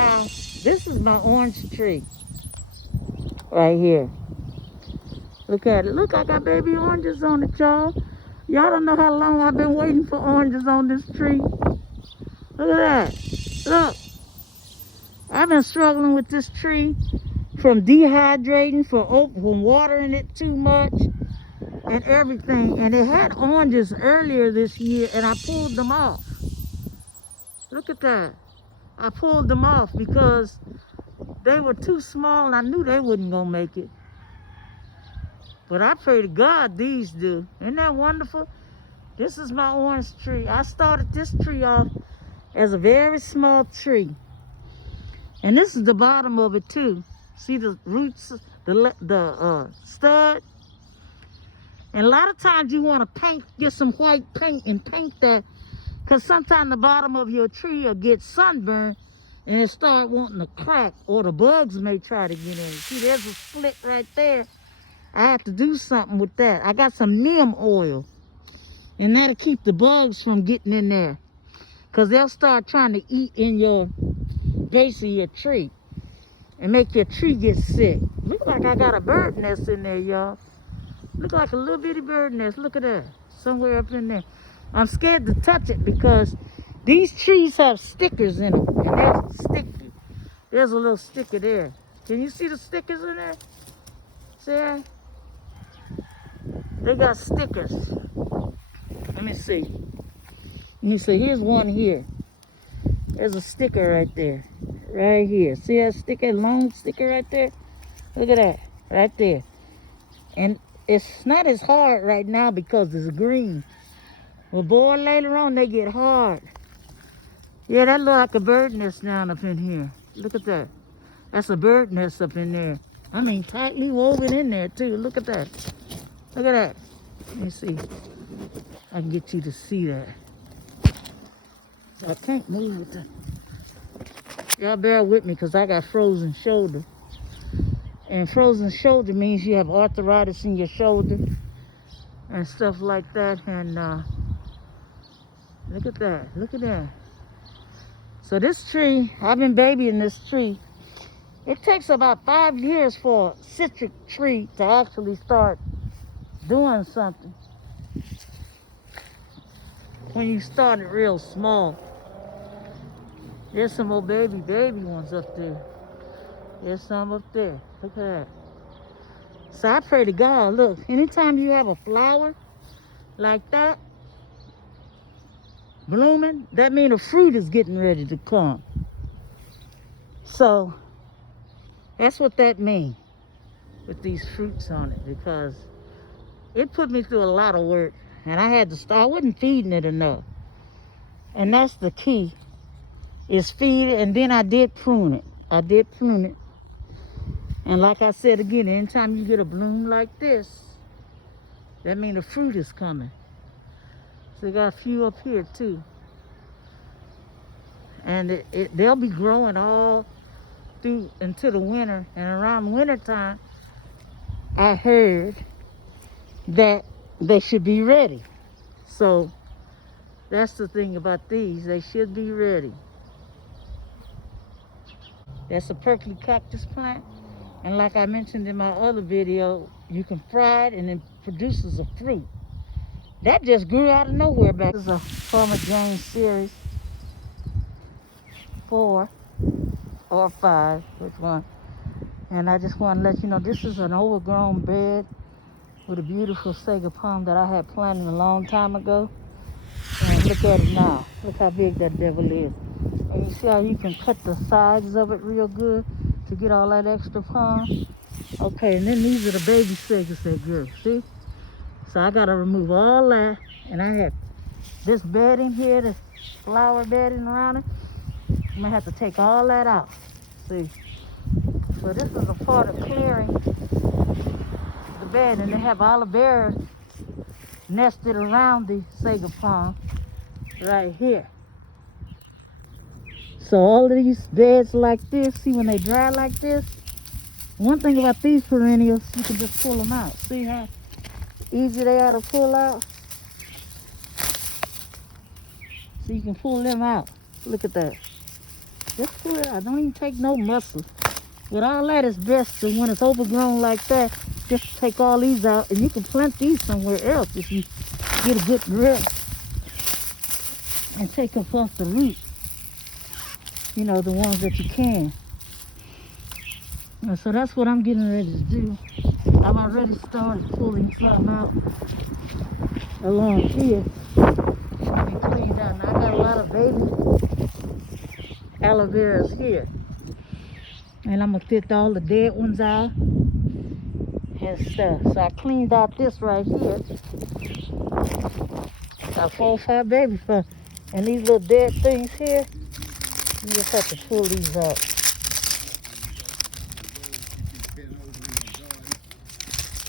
Now, this is my orange tree right here. Look at it. Look, I got baby oranges on it, y'all. Y'all don't know how long I've been waiting for oranges on this tree. Look at that. Look. I've been struggling with this tree from dehydrating, from watering it too much, and everything. And it had oranges earlier this year, and I pulled them off. Look at that. I pulled them off because they were too small, and I knew they wasn't going to make it. But I pray to God these do. Isn't that wonderful? This is my orange tree. I started this tree off as a very small tree. And this is the bottom of it too. See the roots, the stud? And a lot of times you want to get some white paint and paint that, because sometimes the bottom of your tree will get sunburned and it start wanting to crack, or the bugs may try to get in. See, there's a split right there. I have to do something with that. I got some neem oil, and that'll keep the bugs from getting in there, because they'll start trying to eat in your base of your tree and make your tree get sick. Look like I got a bird nest in there, y'all. Look like a little bitty bird nest. Look at that, somewhere up in there. I'm scared to touch it because these trees have stickers in them, and they're sticky. There's a little sticker there. Can you see the stickers in there? See that? They got stickers. Let me see. Here's one here. There's a sticker right there. Right here. See that sticker? Long sticker right there? Look at that. Right there. And it's not as hard right now because it's green. But boy, later on they get hard. Yeah, that look like a bird nest down up in here. Look at that. That's a bird nest up in there. I mean, tightly woven in there too. Look at that. Look at that. Let me see. I can get you to see that. I can't move with that. Y'all bear with me because I got frozen shoulder. And frozen shoulder means you have arthritis in your shoulder and stuff like that. And look at that. Look at that. So this tree, I've been babying this tree. It takes about 5 years for a citric tree to actually start doing something. When you start it real small. There's some more baby ones up there. There's some up there. Look at that. So I pray to God, look, anytime you have a flower like that blooming, that means a fruit is getting ready to come. So that's what that means with these fruits on it, because it put me through a lot of work, and I had to start. I wasn't feeding it enough, and that's the key, is feed it. And then I did prune it. And like I said again, anytime you get a bloom like this, that means the fruit is coming. So we got a few up here too, and they'll be growing all through into the winter. And around winter time, I heard that they should be ready. So that's the thing about these, they should be ready. That's a prickly cactus plant, and like I mentioned in my other video, you can fry it and it produces a fruit. That just grew out of nowhere back. This is a Farmer James series 4 or 5, which one? And I just want to let you know, this is an overgrown bed with a beautiful sago palm that I had planted a long time ago. And look at it now. Look how big that devil is. And you see how you can cut the sides of it real good to get all that extra palm? Okay, and then these are the baby sagos that grew, see? So I gotta remove all that. And I had this bedding here, this flower bedding around it. I'm gonna have to take all that out, see? So this is a part of clearing the bed, and they have all the bears nested around the sago palm right here. So all of these beds like this, see, when they dry like this, one thing about these perennials, you can just pull them out. See how easy they are to pull out? So you can pull them out. Look at that. Just pull it out. Don't even take no muscle. With all that, it's best to, when it's overgrown like that, just take all these out, and you can plant these somewhere else if you get a good grip and take them off the root. You know, the ones that you can. And so that's what I'm getting ready to do. I've already started pulling some out along here. Let me clean out. Now I got a lot of baby aloe veras here. And I'm gonna fit all the dead ones out and stuff. So I cleaned out this right here. Got 4 or 5 babies for, and these little dead things here, you just have to pull these out.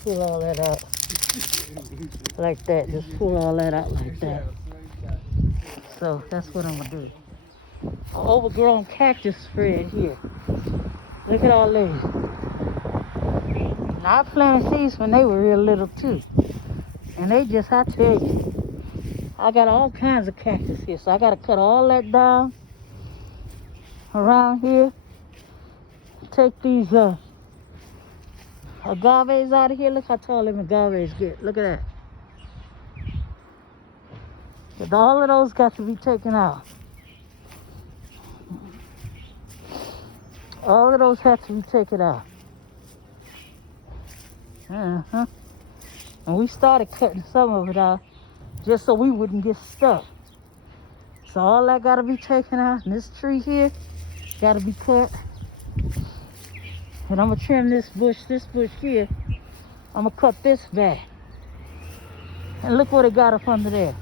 Pull all that out. Like that. Just pull all that out like that. So that's what I'm gonna do. An overgrown cactus spread here. Look at all these. Now I planted these when they were real little too. And they just, I tell you, I got all kinds of cactus here. So I gotta cut all that down around here. Take these agaves out of here. Look how tall them agaves get. Look at that. But all of those got to be taken out. All of those have to be taken out. And we started cutting some of it out just so we wouldn't get stuck. So all that got to be taken out. And this tree here got to be cut. And I'm going to trim this bush here. I'm going to cut this back. And look what it got up under there.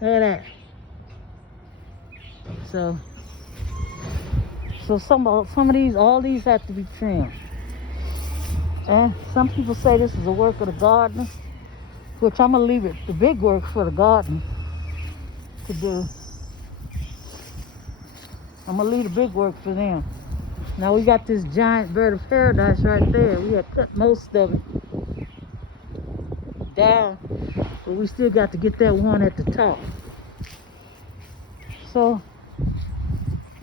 Look at that. So some of these, all these have to be trimmed. And some people say this is the work of the gardener, which I'm going to leave it, the big work for the gardener to do. I'm going to leave the big work for them. Now we got this giant bird of paradise right there. We had cut most of it down, but we still got to get that one at the top. So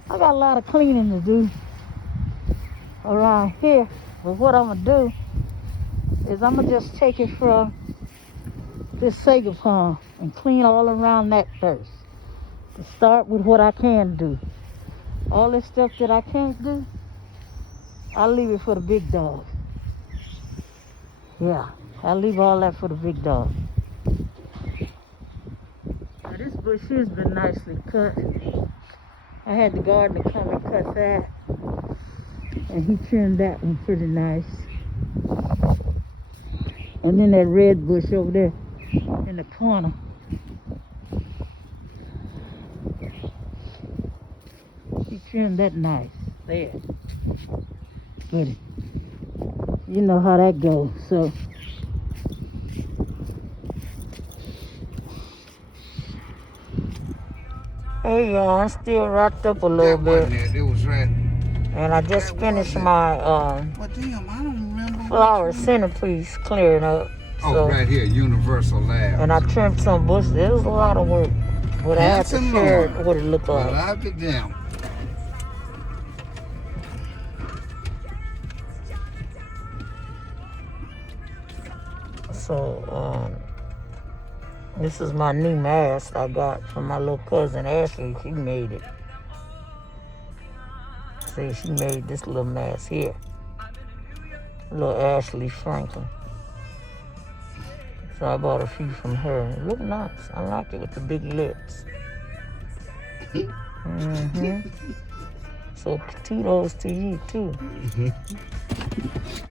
I got a lot of cleaning to do around here. But what I'm going to do is I'm going to just take it from this sago palm and clean all around that first. To start with what I can do. All this stuff that I can't do, I'll leave it for the big dog. Yeah, I'll leave all that for the big dog. Now this bush here's been nicely cut. I had the gardener come and cut that. And he trimmed that one pretty nice. And then that red bush over there in the corner. He trimmed that nice. There. Good. You know how that goes. So hey y'all, I'm still wrapped up a little bit. It was right. And I just finished my flower centerpiece clearing up. So, right here, Universal Lab. And I trimmed some bushes. It was a lot of work. But I had to share what it looked like. Well, I'll be damned. So, this is my new mask I got from my little cousin Ashley. She made it. See, she made this little mask here. Little Ashley Franklin. So I bought a few from her. It looked nice. I like it with the big lips. So kudos to you too.